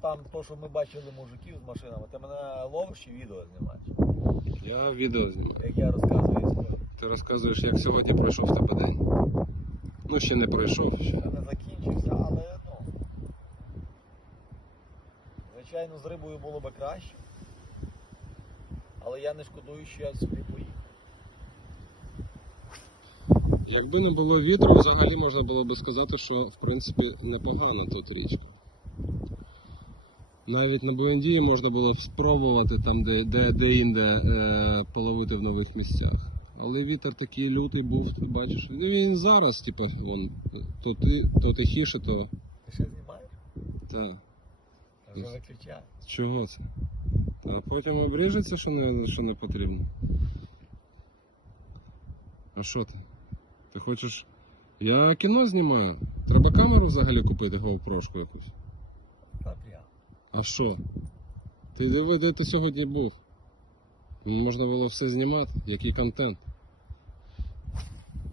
там то, що ми бачили мужиків з машинами, ти мене ловиш чи відео знімаєш? Я відео знімаю. Як я розказую історію. Ти розказуєш, як сьогодні пройшов в тебе день. Ну, ще не пройшов. Ще не закінчився, але звичайно, з рибою було би краще. Але я не шкодую, що я сюди поїхав. Якби не було вітру, взагалі можна було би сказати, що в принципі непогана тут річка. Навіть на Буендії можна було б спробувати там де-інде половити в нових місцях. Але вітер такий лютий був, ти бачиш. Ну він зараз, типу, вон, то тихіше, то. Ти ще знімаєш? Так. Вже виключаю. Чого це? Та потім обріжеться, що не потрібно. А що ти? Ти хочеш. Я кіно знімаю. Треба камеру взагалі купити, GoPro-шку якусь. Так, я. А що? Ти диви, де ти сьогодні був? Можна було все знімати, який контент.